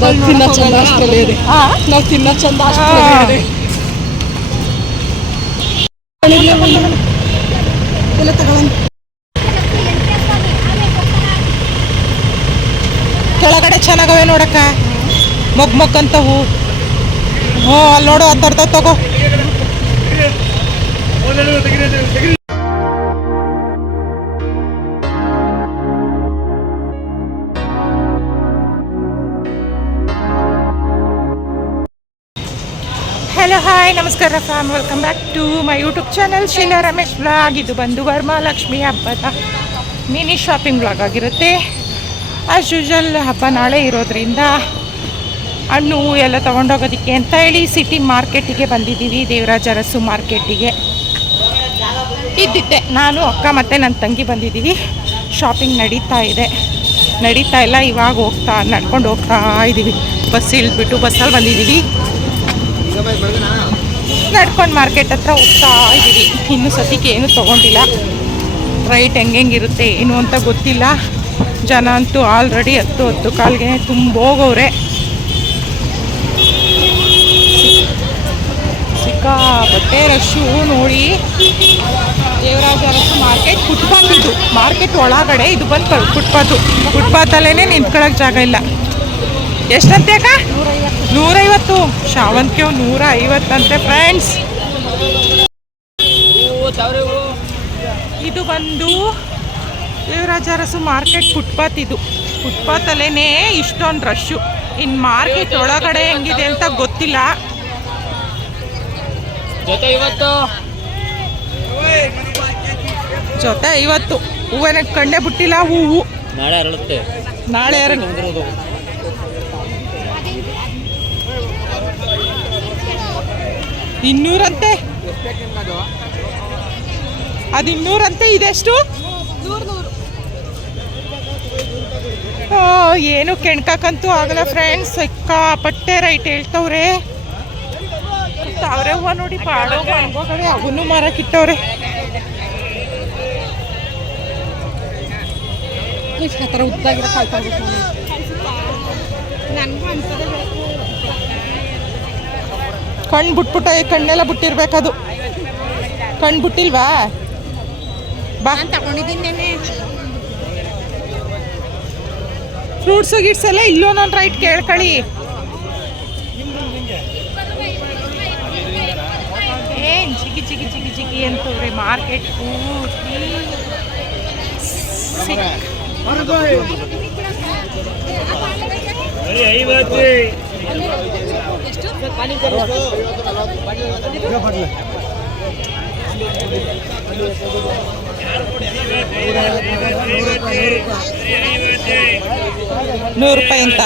ತಿನ್ನ ಚಂದ ಅಷ್ಟೇ ನಾವು ತಿನ್ನ ಚಂದ ಅಷ್ಟೇ ಎಲ್ಲ ಕೆಳಗಡೆ ಚೆನ್ನಾಗವೆ ನೋಡಕ್ಕ. ಮೊಗ್ ಮೊಗ್ ಅಂತವು. ಹ್ಞೂ ಅಲ್ಲಿ ನೋಡು ಅಂತರ್ತ ತಗೋ. ಹಲೋ ಹಾಯ್ ನಮಸ್ಕಾರ fam welcome back to my YouTube channel Sheela Ramesh blog ಇದು ಬಂದು ವರಮಹಾಲಕ್ಷ್ಮಿ ಹಬ್ಬದ ಮಿನಿ ಶಾಪಿಂಗ್ ವ್ಲಾಗ್ ಆಗಿರುತ್ತೆ. ಆಸ್ ಯೂಶಲ್ ಹಬ್ಬ ನಾಳೆ ಇರೋದ್ರಿಂದ ಹಣ್ಣು ಎಲ್ಲ ತೊಗೊಂಡೋಗೋದಕ್ಕೆ ಅಂತ ಹೇಳಿ ಸಿಟಿ ಮಾರ್ಕೆಟಿಗೆ ಬಂದಿದ್ದೀವಿ ದೇವರಾಜ ಅರಸು ಮಾರ್ಕೆಟಿಗೆ ಇದ್ದಿದ್ದೆ. ನಾನು, ಅಕ್ಕ ಮತ್ತು ನನ್ನ ತಂಗಿ ಬಂದಿದ್ದೀವಿ. ಶಾಪಿಂಗ್ ನಡೀತಾ ಇದೆ. ನಡೀತಾ ಇಲ್ಲ, ಇವಾಗ ಹೋಗ್ತಾ, ನಡ್ಕೊಂಡು ಹೋಗ್ತಾ ಇದ್ದೀವಿ ಬಸ್ ಇಳಿದ್ಬಿಟ್ಟು ಬಸ್ಸಲ್ಲಿ ಬಂದಿದ್ದೀವಿ. ನಡ್ಕೊಂಡು ಮಾರ್ಕೆಟ್ ಹತ್ರ ಹೋಗ್ತಾ ಇದ್ದೀವಿ ಇನ್ನು ಸದ್ಯಕ್ಕೆ ಏನು ತೊಗೊಂಡಿಲ್ಲ. ರೈಟ್ ಹೆಂಗೆಂಗಿರುತ್ತೆ ಏನು ಅಂತ ಗೊತ್ತಿಲ್ಲ. ಜನ ಅಂತೂ ಆಲ್ರೆಡಿ ಹತ್ತು ಹತ್ತು ಕಾಲ್ಗೆ ತುಂಬ ಹೋಗವ್ರೆ. ಸಿಕ್ಕಾಪಟ್ಟೆ ರಶ್ಶು ನೋಡಿ. ದೇವರಾಜ ಅರಸು ಮಾರ್ಕೆಟ್ ಫುಟ್ಪಾತ್ ಇದು. ಮಾರ್ಕೆಟ್ ಒಳಗಡೆ ಇದು ಬಂದು ಫುಟ್ಪಾತು ಫುಟ್ಪಾತಲ್ಲೇ ನಿಂತ್ಕೊಳ್ಳೋಕೆ ಜಾಗ ಇಲ್ಲ. ಎಷ್ಟಂತೆ ಅಕ್ಕ? ನೂರೈವತ್ತು. ಶಾವಂತಿಗೆ ನೂರ ಐವತ್ತಂತೆ ಫ್ರೆಂಡ್ಸ್ ಇದು ಬಂದು ದೇವರಾಜ ಅರಸು ಮಾರ್ಕೆಟ್ ಫುಟ್ಪಾತ್ ಇದು. ಫುಟ್ಪಾತಲ್ಲೇ ಇಷ್ಟೊಂದು ರಶ್ಶು ಇನ್ನು ಮಾರ್ಕೆಟ್ ಒಳಗಡೆ ಹೆಂಗಿದೆ ಅಂತ ಗೊತ್ತಿಲ್ಲ. ಜೊತೆ ಇವತ್ತು ಜೊತೆ ಐವತ್ತು. ಹೂವಿನ ಕಣ್ಣೆ ಬಿಟ್ಟಿಲ್ಲ ಹೂವು. ನಾಳೆ ಅರಳುತ್ತೆ. ನಾಳೆ ಎರಡು ಇನ್ನೂರಂತೆ? ಅದು ಇನ್ನೂರಂತೆ ಇದೆಷ್ಟು? ಓ ಏನು ಕೆಣ್ಕಕ್ಕಂತೂ ಆಗಲ್ಲ ಫ್ರೆಂಡ್ಸ್ ಸಿಕ್ಕಾಪಟ್ಟೆ ರೈಟ್ ಹೇಳ್ತವ್ರೆ. ಅವ್ರೆ ಹೂವು ನೋಡಿ ಬಾಡೋ ಮಣ್ಗೋಗಳೇ ಅವನು ಮಾರಕ್ಕಿಟ್ಟವ್ರೆ ಆ ಥರ ಉದ್ದಾಗಿರೋ ಕಾಯಿ ತಗೋಬೇಕು ಕಣ್ಣು ಬಿಟ್ಬಿಟ್ಟ ಕಣ್ಣೆಲ್ಲ ಬಿಟ್ಟಿರ್ಬೇಕದು. ಕಣ್ಣು ಬಿಟ್ಟಿಲ್ವಾ? ಬಾ. ತಗೊಂಡಿದ್ದೀನಿ ಫ್ರೂಟ್ಸು ಗಿಟ್ಸ್ ಎಲ್ಲ ಇಲ್ಲೋ ನಾನು ರೈಟ್ ಕೇಳ್ಕೊಳ್ಳಿ. ಏನು ಅಂತವ್ರೆ ಮಾರ್ಕೆಟ್ ಪೂರ್ತಿ ನೂರು ರೂಪಾಯಿ ಅಂತ.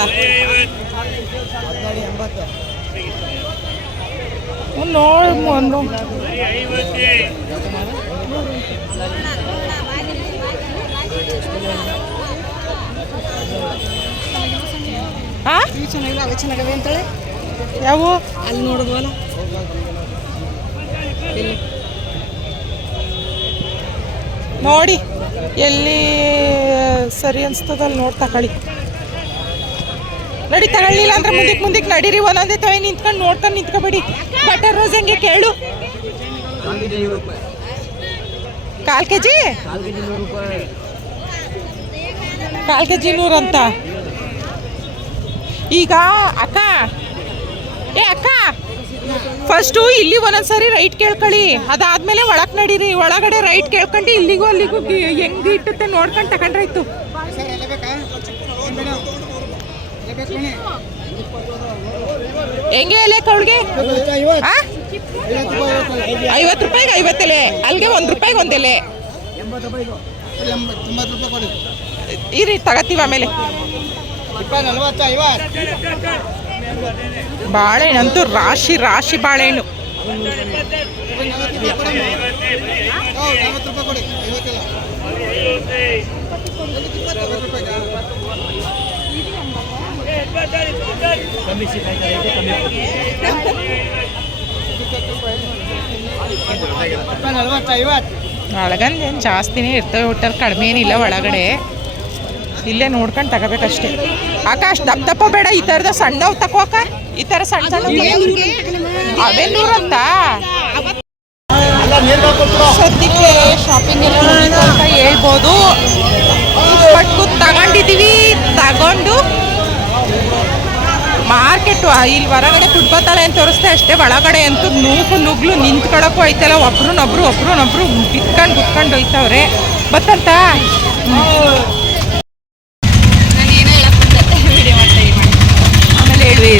ನೋಡಿ ಇವು ಚೆನ್ನಾಗಿಲ್ಲ ಅವೇ ಚೆನ್ನಾಗವೆ ಅಂತೇಳಿ. ಯಾವ? ಅಲ್ಲಿ ನೋಡಿದ್ವಲ್ಲ? ನೋಡಿ ಎಲ್ಲಿ ಸರಿ ಅನ್ಸ್ತದ ಅಲ್ಲಿ ನೋಡಿ ತಗೊಳ್ಳಿ. ನಡಿ ತಗೊಳ್ಳಿಲ್ಲ ಅಂದ್ರೆ ಮುಂದಕ್ಕೆ ಮುಂದಕ್ಕೆ ನಡೀರಿ ಒಂದೊಂದೇ ತಾಯಿ ನಿಂತ್ಕೊಂಡು ನೋಡ್ಕೊಂಡು ನಿಂತ್ಕೊಬೇಡಿ. ಬಟರ್ ರೋಸ್ ಹೆಂಗೆ ಕೇಳು. ಕಾಲ್ ಕೆ ಜಿ ಕಾಲ್ ಕೆ ಜಿ ನೂರಂತ ಈಗ ಅಕ್ಕ ಏ ಅಕ್ಕ ಫಸ್ಟು ಇಲ್ಲಿ ಒಂದೊಂದ್ಸರಿ ರೈಟ್ ಕೇಳ್ಕೊಳ್ಳಿ. ಅದಾದ್ಮೇಲೆ ಒಳಗೆ ನಡೀರಿ, ಒಳಗಡೆ ರೈಟ್ ಕೇಳ್ಕೊಂಡು ಇಲ್ಲಿಗೂ ಅಲ್ಲಿಗೂ ಹೆಂಗ್ ಇಟ್ಟುತ್ತೆ ನೋಡ್ಕೊಂಡು ತಗೊಂಡ್ರಾಯ್ತು ಹೆಂಗೆ ಎಲೆ ಕೌಳ್ಗೆ? ಆ? ಐವತ್ತು ರೂಪಾಯಿಗೆ ಐವತ್ತೆಲೆ ಅಲ್ಲಿಗೆ ಒಂದು ರೂಪಾಯಿಗೆ ಒಂದು ಎಲೆ. ಇರಿ ತಗತ್ತೀವಿ ಆಮೇಲೆ. ಬಾಳೆಹಣ್ಣಂತೂ ರಾಶಿ ರಾಶಿ ಬಾಳೆಹಣ್ಣು. ಒಳಗಂದೇನು ಜಾಸ್ತಿನೇ ಇರ್ತವೆ ಒಟ್ಟಲ್ಲಿ ಕಡಿಮೆ ಏನಿಲ್ಲ ಒಳಗಡೆ. ಇಲ್ಲೇ ನೋಡ್ಕೊಂಡು ತಗೋಬೇಕಷ್ಟೇ. ಆಕಾಶ್ ದಪ್ಪ ದಪ್ಪ ಬೇಡ ಈ ಥರದ ಸಣ್ಣವ್ ತಕೋಕ ಈ ಥರ ಸಣ್ಣ ಸಣ್ಣ ಅವೇ ನೂರಂತ ಸದ್ಯಕ್ಕೆ ಶಾಪಿಂಗ್ ಎಲ್ಲ ಅಂತ ಹೇಳ್ಬೋದು. ಪಟ್ಕು ತಗೊಂಡಿದ್ದೀವಿ. ತಗೊಂಡು ಮಾರ್ಕೆಟ್ ಇಲ್ಲಿ ಹೊರಗಡೆ ಫುಟ್ಬಾತಲ್ಲ ಏನು ತೋರಿಸ್ತೆ ಅಷ್ಟೇ. ಒಳಗಡೆ ಅಂತೂ ನೂಕು ನುಗ್ಲು ನಿಂತ್ಕೊಳಕ್ಕೂ ಐತಲ್ಲ ಒಬ್ರು ಒಬ್ರು ಒಬ್ರು ಬಿತ್ಕೊಂಡು ಕುತ್ಕೊಂಡು ಹೋಯ್ತವ್ರೆ ಬತ್ತಂತ ಆಮೇಲೆ ಹೇಳ್ವಿ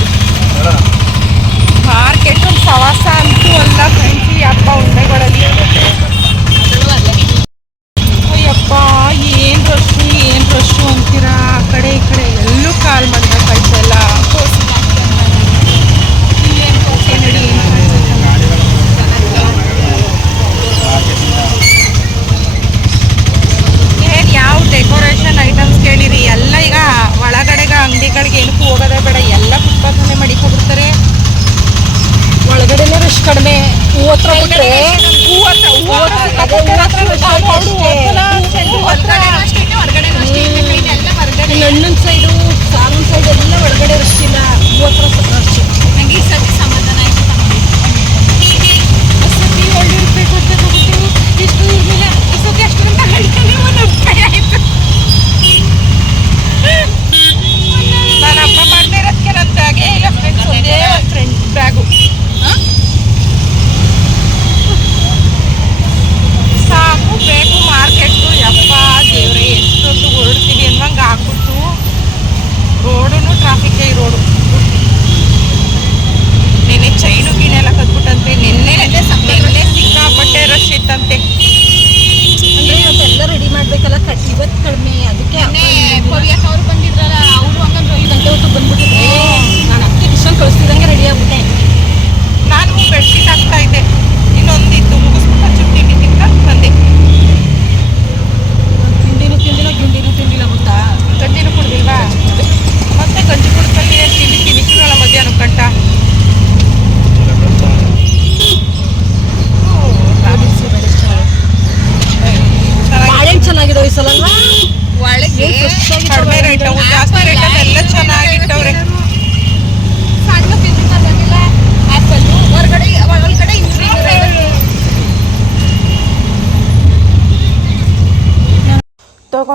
ಮಾರ್ಕೆಟ್ ಒಂದು ಪ್ರವಾಸ ಅಂತೂ ಅಲ್ಲ ಫ್ರೆಂಡ್ಸ್ ಈ ಹಬ್ಬ ಉಂಡೆಗಳಲ್ಲಿ ಅಯ್ಯಪ್ಪ ಏನು ರಶ್ಶು ಏನು ರಶ್ಶು ಅಂತೀರಾ ಆ ಕಡೆ ಈ ಕಡೆ ಎಲ್ಲೂ ಕಾಲ್ ಮಾಡ್ಬೇಕಾಯ್ತಲ್ಲ ಇಲ್ಲೇನು ಕೋಸೆ ನಡಿ ಏನು ಯಾವ ಡೆಕೋರೇಷನ್ ಐಟಮ್ಸ್ ಕೇಳಿರಿ ಎಲ್ಲ ಈಗ ಒಳಗಡೆಗ ಅಂಗಡಿಗಳಿಗೆ ಏನಕ್ಕೂ ಹೋಗೋದೇ ಬೇಡ ಎಲ್ಲ ಫುಟ್ಪಾತಲ್ಲೇ ಮಡಿಕೊಬಿಡ್ತಾರೆ ಒಳಗಡೆನೆ ರಶ್ ಕಡಿಮೆ ಹೂ ಹತ್ರ ಬಿಟ್ರೆ ಹೂ ಹತ್ರ ಹೂ ಹತ್ರ ಸಿಕ್ಕಾಪಟ್ಟೆ ಹತ್ರ ಕಾಂಪೌಂಡು ಹೋಗಲ್ಲ, ಹೂವತ್ರ ಹತ್ರ. ಇಲ್ಲಿ ಹಣ್ಣಿನ ಸೈಡು ಸಾರಿನ ಸೈಡ್ ಎಲ್ಲ ಒಳಗಡೆ ರಶ್ ಇಲ್ಲ ಹೂ ಹತ್ರ ರಶ್ ಅಸತಿ ಒಳ್ಳೆ ರೂಪಾಯಿ ಕೊಟ್ಟು ತಗೊಂಡು ಇಷ್ಟು ಇರ್ಲಿಲ್ಲ ಅಸತಿ ಅಷ್ಟರಿಂದ ಹಳ್ಳಿ ಒಂದು ರೂಪಾಯಿ ಆಯ್ತು ನಾನು ಹಬ್ಬ ಮಾಡದೇ ಇರೋದಕ್ಕೆ ನನ್ನ ಬ್ಯಾಗೇ ಇಲ್ಲ ಫ್ರೆಂಡ್ಸ್ ಒಂದೇ ಒಂದು ಫ್ರೆಂಡ್ ಬ್ಯಾಗು ಸಾಕು ಬೇಕು ಮಾರ್ಕೆಟು ಯಪ್ಪ ದೇವ್ರೆ ಎಷ್ಟೊತ್ತು ಹೊರಡ್ತೀವಿ ಅನ್ನಂಗೆ ಆಗ್ಬಿಟ್ಟು ರೋಡು ಟ್ರಾಫಿಕ್ ಈ ರೋಡು ನೆನ್ನೆ ಚೈನು ಗೀನೆಲ್ಲ ಕದ್ಬಿಟ್ಟಂತೆ ನಿನ್ನೆ ನಿನ್ನೆ ಸಿಕ್ಕಾಪಟ್ಟೆ ರಶ್ ಇತ್ತಂತೆ ಅಂದ್ರೆ ಇವತ್ತೆಲ್ಲ ರೆಡಿ ಮಾಡ್ಬೇಕಲ್ಲ ಕಟ್ ಇವತ್ತು ಕಡಿಮೆ ಅದಕ್ಕೆ ಅವ್ರು ಬಂದಿದ್ರಲ್ಲ ಅವರು ಹಂಗಂದ್ರೆ ಐದು ಗಂಟೆ ಹೊತ್ತು ಬಂದ್ಬಿಟ್ಟಿದ್ರೆ ನಾನು ಅಕ್ಕಿ ಕಿಶನ್ ಕಳಿಸ್ತಿದಂಗೆ ರೆಡಿ ಆಗ್ಬಿಟ್ಟೆ ನಾನು ಬೆಡ್ಶೀಟ್ ಹಾಕ್ತಾ ಇದ್ದೆ ಇನ್ನೊಂದಿತ್ತು ಮುಗಿಸ್ಬಿಟ್ಟು ಚುಟ್ಟು ತಿಂಡಿ ತಿಂತ ಬಂದೆ ತಿಂಡಿನೂ ತಿಂದಿಲ್ಲ ಗಿಂಡಿನೂ ತಿಂದಿಲ್ಲ ಗೊತ್ತಾ ಗಂಜಿನೂ ಕುಡ್ದಿಲ್ವಾ ಮತ್ತೆ ಗಂಜಿ ಕುಡ್ದಲ್ಲಿ ತಿಂಡಿ ತಿನ್ನಿಸಿರಲ್ಲ ಮಧ್ಯಾಹ್ನ ಕಂಟ ಬಾಳೆಹಣ್ಣು ಚೆನ್ನಾಗಿರೋ ಈ ಸಲ ಅಲ್ವಾ ಒಳಗೆ ಕಡಿಮೆ ರೇಟ್ ಅವು ಜಾಸ್ತಿ ರೇಟ್ ಎಲ್ಲ ಚೆನ್ನಾಗಿಟ್ಟವ್ರೆ ಸಣ್ಣ ಪೀಸ್ ಬಂದಿಲ್ಲ ಆಪಲ್ ಹೊರಗಡೆ ಒಳಗಡೆ ಇನ್ನೂರ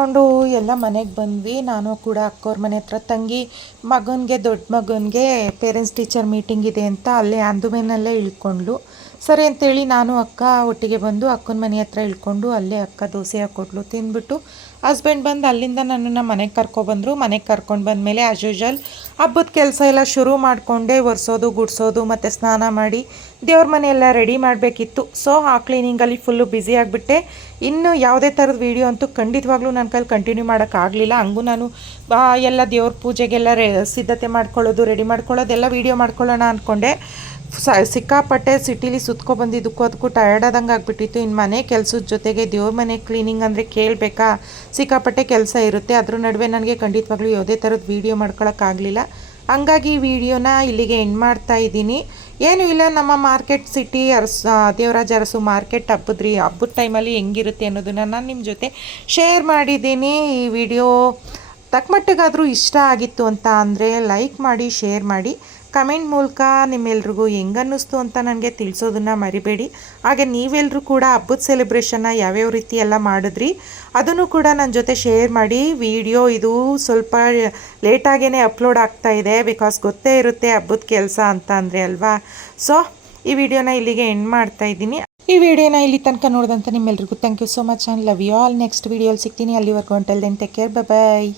ತಗೊಂಡು ಎಲ್ಲ ಮನೆಗೆ ಬಂದ್ವಿ. ನಾನು ಕೂಡ ಅಕ್ಕೋರ ಮನೆ ಹತ್ರ ತಂಗಿ ಮಗನಿಗೆ ದೊಡ್ಡ ಮಗನಿಗೆ ಪೇರೆಂಟ್ಸ್ ಟೀಚರ್ ಮೀಟಿಂಗ್ ಇದೆ ಅಂತ ಅಲ್ಲೇ ಅಂದುಮೇನಲ್ಲೇ ಇಳ್ಕೊಂಡ್ಲು. ಸರಿ ಅಂತೇಳಿ ನಾನು ಅಕ್ಕ ಒಟ್ಟಿಗೆ ಬಂದು ಅಕ್ಕನ ಮನೆ ಹತ್ರ ಇಳ್ಕೊಂಡು ಅಲ್ಲೇ ಅಕ್ಕ ದೋಸೆ ಹಾಕ್ಕೊಟ್ಲು, ತಿಂದ್ಬಿಟ್ಟು. ಹಸ್ಬೆಂಡ್ ಬಂದು ಅಲ್ಲಿಂದ ನನ್ನನ್ನು ಮನೆಗೆ ಕರ್ಕೊಬಂದರು ಮನೆಗೆ ಕರ್ಕೊಂಡು ಬಂದಮೇಲೆ ಆ್ಯಸ್ ಯೂಶಲ್ ಹಬ್ಬದ ಕೆಲಸ ಎಲ್ಲ ಶುರು ಮಾಡಿಕೊಂಡೆ, ಒರೆಸೋದು, ಗುಡಿಸೋದು ಮತ್ತು ಸ್ನಾನ ಮಾಡಿ. ದೇವ್ರ ಮನೆ ಎಲ್ಲ ರೆಡಿ ಮಾಡಬೇಕಿತ್ತು. ಸೊ ಆ ಕ್ಲೀನಿಂಗಲ್ಲಿ ಫುಲ್ಲು ಬ್ಯುಸಿ ಆಗಿಬಿಟ್ಟೆ. ಇನ್ನು ಯಾವುದೇ ಥರದ ವೀಡಿಯೋ ಅಂತೂ ಖಂಡಿತವಾಗ್ಲೂ ನನ್ನ ಕೈಲಿ ಕಂಟಿನ್ಯೂ ಮಾಡೋಕ್ಕಾಗಲಿಲ್ಲ ಹಂಗೂ ನಾನು ಎಲ್ಲ ದೇವ್ರ ಪೂಜೆಗೆಲ್ಲ ರೇ ಸಿದ್ಧತೆ ಮಾಡ್ಕೊಳ್ಳೋದು ರೆಡಿ ಮಾಡ್ಕೊಳ್ಳೋದೆಲ್ಲ ವೀಡಿಯೋ ಮಾಡ್ಕೊಳ್ಳೋಣ ಅಂದ್ಕೊಂಡೆ ಸಿಕ್ಕಾಪಟ್ಟೆ ಸಿಟಿಲಿ ಸುತ್ಕೊಬಂದಿದ್ದಕ್ಕೂ ಅದಕ್ಕೂ ಟಯರ್ಡ್ ಆದಂಗೆ ಆಗಿಬಿಟ್ಟಿತ್ತು. ಇನ್ನು ಮನೆ ಕೆಲಸದ ಜೊತೆಗೆ ದೇವ್ರ ಮನೆ ಕ್ಲೀನಿಂಗ್ ಅಂದರೆ ಕೇಳಬೇಕಾ? ಸಿಕ್ಕಾಪಟ್ಟೆ ಕೆಲಸ ಇರುತ್ತೆ. ಅದ್ರ ನಡುವೆ ನನಗೆ ಖಂಡಿತವಾಗ್ಲೂ ಯಾವುದೇ ಥರದ ವೀಡಿಯೋ ಮಾಡ್ಕೊಳಕ್ಕಾಗಲಿಲ್ಲ ಹಂಗಾಗಿ ಈ ವಿಡಿಯೋನ ಇಲ್ಲಿಗೆ ಎಂಡ್ ಮಾಡ್ತಾ ಇದ್ದೀನಿ. ಏನೂ ಇಲ್ಲ, ನಮ್ಮ ಮಾರ್ಕೆಟ್ ಸಿಟಿ ಅರಸ್ ದೇವರಾಜ ಅರಸು ಮಾರ್ಕೆಟ್ ಹಬ್ಬದ್ರಿ. ಹಬ್ಬದ ಟೈಮಲ್ಲಿ ಹೆಂಗಿರುತ್ತೆ ಅನ್ನೋದನ್ನ ನಾನು ನಿಮ್ಮ ಜೊತೆ ಶೇರ್ ಮಾಡಿದ್ದೀನಿ. ಈ ವಿಡಿಯೋ ತಕ್ಕಮಟ್ಟಿಗಾದರೂ ಇಷ್ಟ ಆಗಿತ್ತು ಅಂತ ಅಂದರೆ ಲೈಕ್ ಮಾಡಿ ಶೇರ್ ಮಾಡಿ. ಕಮೆಂಟ್ ಮೂಲಕ ನಿಮ್ಮೆಲ್ರಿಗೂ ಹೆಂಗನ್ನಿಸ್ತು ಅಂತ ನನಗೆ ತಿಳಿಸೋದನ್ನು ಮರಿಬೇಡಿ. ಹಾಗೆ ನೀವೆಲ್ಲರೂ ಕೂಡ ಹಬ್ಬದ ಸೆಲೆಬ್ರೇಷನ್ನ ಯಾವ್ಯಾವ ರೀತಿ ಎಲ್ಲ ಮಾಡಿದ್ರಿ, ಅದನ್ನು ಕೂಡ ನನ್ನ ಜೊತೆ ಶೇರ್ ಮಾಡಿ. ವಿಡಿಯೋ ಇದು ಸ್ವಲ್ಪ ಲೇಟಾಗೇ ಅಪ್ಲೋಡ್ ಆಗ್ತಾ ಇದೆ ಬಿಕಾಸ್ ಗೊತ್ತೇ ಇರುತ್ತೆ ಹಬ್ಬದ ಕೆಲಸ ಅಂತ ಅಂದರೆ ಅಲ್ವಾ? ಸೊ ಈ ವಿಡಿಯೋನ ಇಲ್ಲಿಗೆ ಎಂಡ್ ಮಾಡ್ತಾ ಇದ್ದೀನಿ. ಈ ವಿಡಿಯೋನ ಇಲ್ಲಿ ತನಕ ನೋಡಿದಂತ ನಿಮ್ಮೆಲ್ರಿಗೂ thank you so much and love you all next ವಿಡಿಯೋಲಿ ಸಿಗ್ತೀನಿ. ಅಲ್ಲಿವರೆಗೂ until then take care bye